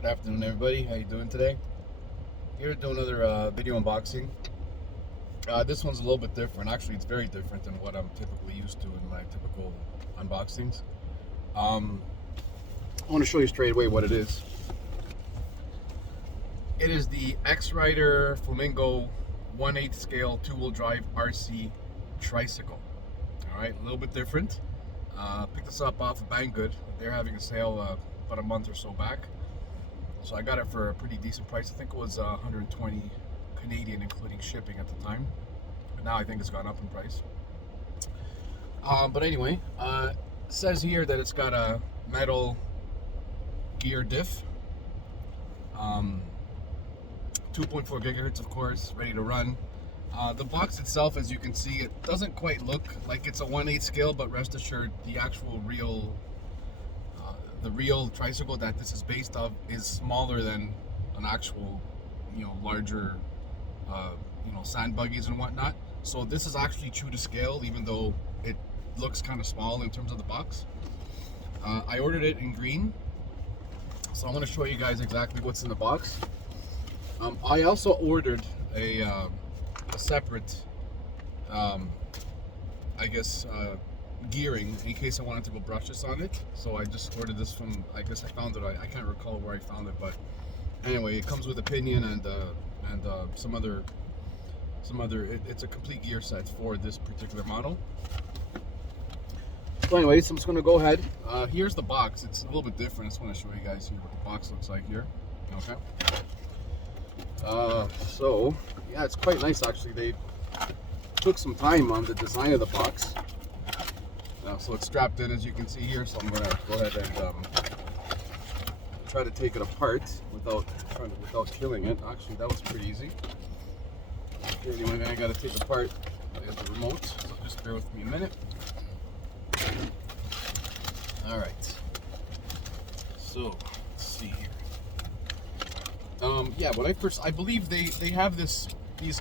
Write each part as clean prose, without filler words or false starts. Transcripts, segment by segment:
Good afternoon, everybody. How you doing today? Here to do another video unboxing. This one's a little bit different. Actually, it's very different than what I'm typically used to in my typical unboxings. I want to show you straight away what it is. It is the XRIDER Flamingo 1/8 scale two-wheel drive RC tricycle. All right, a little bit different. Picked this up off of Banggood. They're having a sale about a month or so back. So I got it for a pretty decent price. I think it was 120 Canadian, including shipping at the time. But now I think it's gone up in price. But anyway, it says here that it's got a metal gear diff. 2.4 gigahertz, of course, ready to run. The box itself, as you can see, it doesn't quite look like it's a 1/8 scale, but rest assured, the actual real tricycle that this is based off is smaller than an actual, larger, sand buggies and whatnot. So this is actually true to scale, even though it looks kind of small in terms of the box. I ordered it in green, so I'm going to show you guys exactly what's in the box. I also ordered a separate, gearing in case I wanted to go brushless on it. So I just ordered this from, I guess I found it, I can't recall where I found it, but anyway, it comes with a pinion and some other it's a complete gear set for this particular model. So anyways, I'm just going to go ahead. Here's the box. It's a little bit different. I just want to show you guys here what the box looks like here. Okay. So yeah, it's quite nice actually. They took some time on the design of the box. So it's strapped in, as you can see here. So I'm going to go ahead and try to take it apart without killing it. Actually, that was pretty easy. Okay, the only thing I got to take apart is the remote. So just bear with me a minute. All right. So let's see here. Yeah, when I believe they have these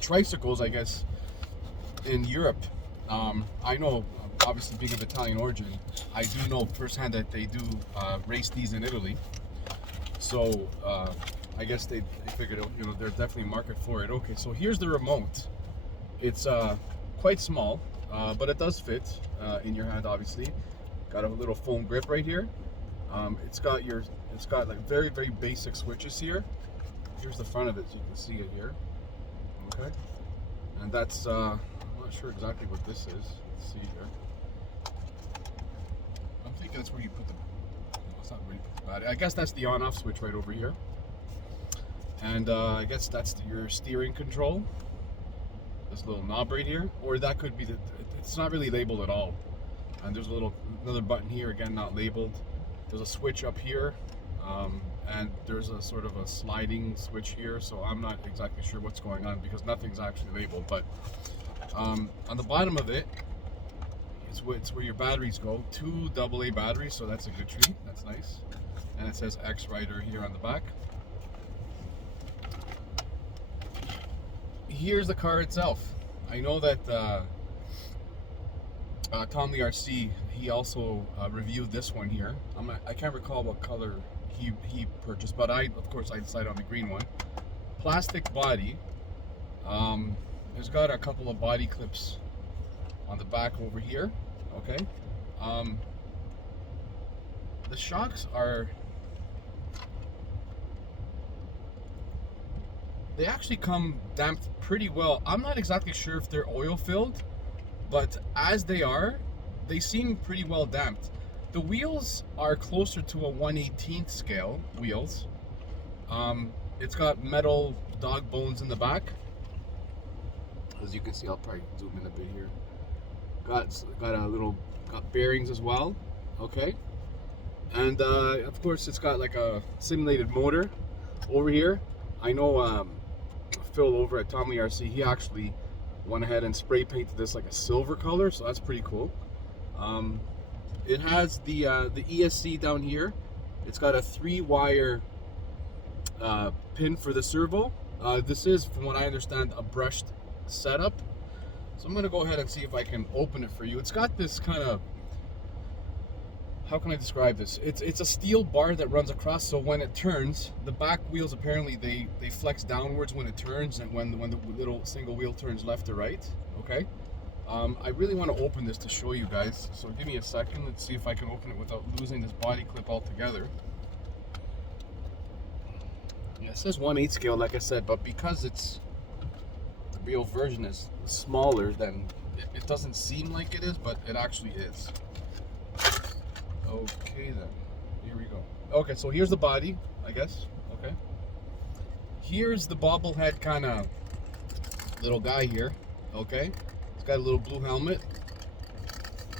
tricycles, I guess, in Europe. I know, obviously being of Italian origin, I do know firsthand that they do race these in Italy. So I guess they figured, there's definitely a market for it. Okay, so here's the remote. It's quite small, but it does fit in your hand. Obviously, got a little foam grip right here. It's got like very, very basic switches here. Here's the front of it, so you can see it here. Okay, and that's I'm not sure exactly what this is. Let's see here. I'm thinking that's where you put the. No, it's not where you put the battery. I guess that's the on-off switch right over here. And I guess that's your steering control. This little knob right here, or that could be it's not really labeled at all. And there's another button here, again not labeled. There's a switch up here. And there's a sort of a sliding switch here, so I'm not exactly sure what's going on because nothing's actually labeled. But on the bottom of it, it's where your batteries go. 2 AA batteries, so that's a good treat. That's nice. And it says XRIDER here on the back. Here's the car itself. I know that Tom the RC, he also reviewed this one here. I can't recall what color he purchased, but of course I decided on the green one. Plastic body. There's got a couple of body clips on the back over here. Okay. The shocks they actually come damped pretty well. I'm not exactly sure if they're oil filled, but as they seem pretty well damped. The wheels are closer to a 1/18 scale wheels. It's got metal dog bones in the back. As you can see, I'll probably zoom in a bit here. Got bearings as well. Okay. And of course, it's got like a simulated motor over here. I know Phil over at Tommy RC, he actually went ahead and spray painted this like a silver color, so that's pretty cool. It has the ESC down here. It's got a 3-wire pin for the servo. This is, from what I understand, a brushed setup. So I'm going to go ahead and see if I can open it for you. It's got this kind of how can I describe this? It's a steel bar that runs across, so when it turns, the back wheels apparently they flex downwards when it turns, and when the little single wheel turns left or right. Okay. I really want to open this to show you guys, so give me a second. Let's see if I can open it without losing this body clip altogether. Yeah, it says 1/8 scale, like I said, but because it's the real version is smaller, then it doesn't seem like it is, but it actually is. Okay then, here we go. Okay, so here's the body, I guess. Okay. Here's the bobblehead kind of little guy here. Okay. He's got a little blue helmet.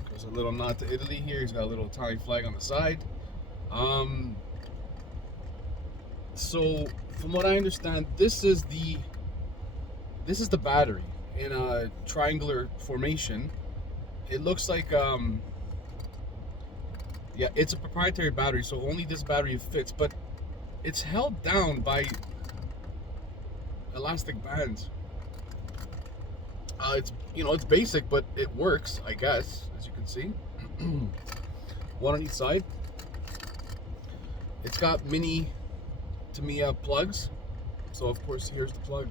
There's a little nod to Italy here. He's got a little Italian flag on the side. So from what I understand, this is the battery in a triangular formation. It looks like yeah, it's a proprietary battery, so only this battery fits, but it's held down by elastic bands. It's, you know, it's basic, but it works, I guess, as you can see. One on each side. It's got mini Tamiya plugs. So of course here's the plug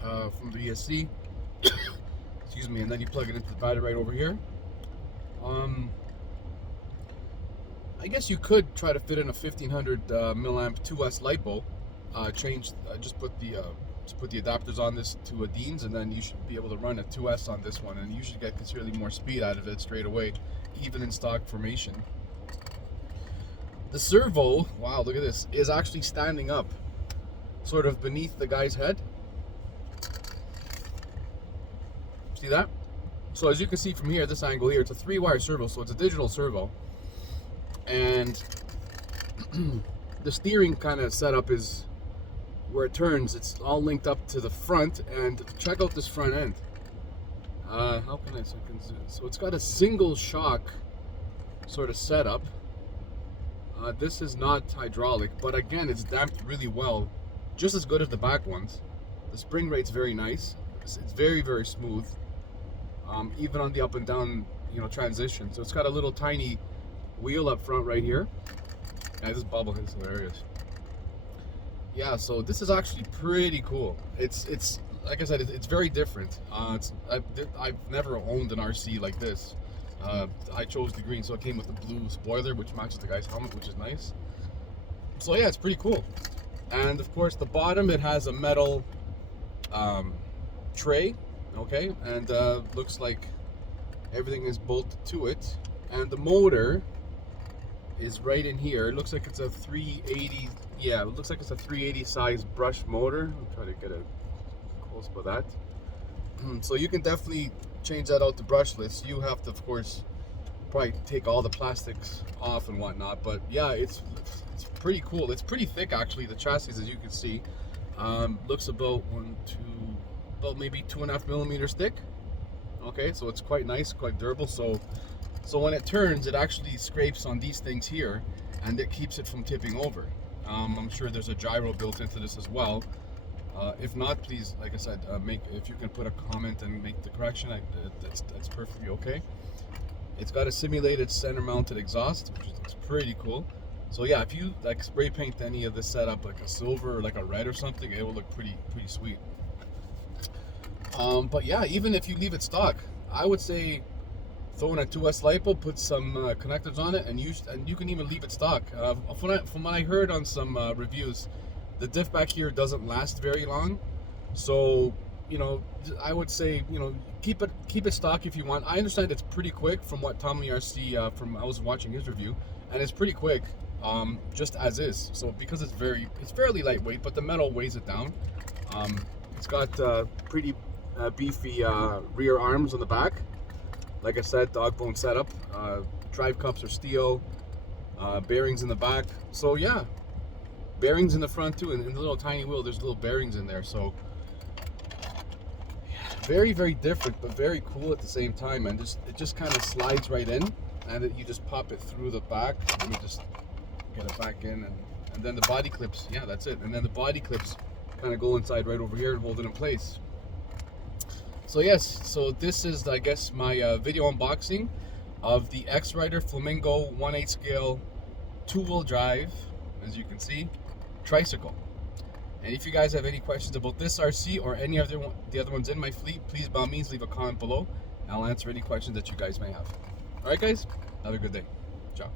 from the ESC. Excuse me, and then you plug it into the battery right over here. I guess you could try to fit in a 1500 milliamp 2S LiPo. Just put the adapters on this to a Dean's, and then you should be able to run a 2S on this one, and you should get considerably more speed out of it straight away, even in stock formation. The servo, wow, look at this, is actually standing up, sort of beneath the guy's head. See that? So as you can see from here, this angle here, it's a 3-wire servo, so it's a digital servo. And the steering kind of setup is where it turns, it's all linked up to the front, and check out this front end. How can I so it's got a single shock sort of setup. This is not hydraulic, but again, it's damped really well, just as good as the back ones. The spring rate's very nice. It's very, very smooth, even on the up and down, you know, transition. So it's got a little tiny wheel up front right here. Yeah, this bobblehead is hilarious. Yeah, so this is actually pretty cool. It's like I said, it's very different. I've never owned an RC like this. I chose the green, so it came with the blue spoiler, which matches the guy's helmet, which is nice. So yeah, it's pretty cool. And of course, the bottom, it has a metal tray, okay, and looks like everything is bolted to it. And the motor is right in here. It looks like it's a 380. Yeah, it looks like it's a 380 size brush motor. I'll try to get a close by that. So you can definitely change that out to brushless. You have to, of course, probably take all the plastics off and whatnot. But yeah, it's pretty cool. It's pretty thick actually. The chassis, as you can see, looks about about maybe 2.5 millimeters thick. Okay, so it's quite nice, quite durable. So when it turns, it actually scrapes on these things here, and it keeps it from tipping over. I'm sure there's a gyro built into this as well. If not, please, like I said, if you can put a comment and make the correction, that's perfectly okay. It's got a simulated center-mounted exhaust, which is pretty cool. So yeah, if you like spray paint any of this setup like a silver or like a red or something, it will look pretty sweet. But yeah, even if you leave it stock, I would say throw in a 2S LiPo, put some connectors on it, and you can even leave it stock. From what I heard on some reviews, the diff back here doesn't last very long, so you know, I would say, you know, keep it stock if you want. I understand it's pretty quick from what Tommy RC I was watching his review, and it's pretty quick just as is. So because it's fairly lightweight, but the metal weighs it down. It's got pretty beefy rear arms on the back. Like I said, dog bone setup. Drive cups are steel. Bearings in the back. So yeah, bearings in the front too. And in the little tiny wheel, there's little bearings in there. So very, very different, but very cool at the same time. And it just kind of slides right in, and you just pop it through the back. Let me just get it back in, and then the body clips. Yeah, that's it. And then the body clips kind of go inside right over here and hold it in place. So yes, so this is, I guess, my video unboxing of the XRIDER Flamingo 1/8 scale 2-wheel drive, as you can see, tricycle. And if you guys have any questions about this RC or any other the other ones in my fleet, please by all means leave a comment below, and I'll answer any questions that you guys may have. All right, guys, have a good day. Ciao.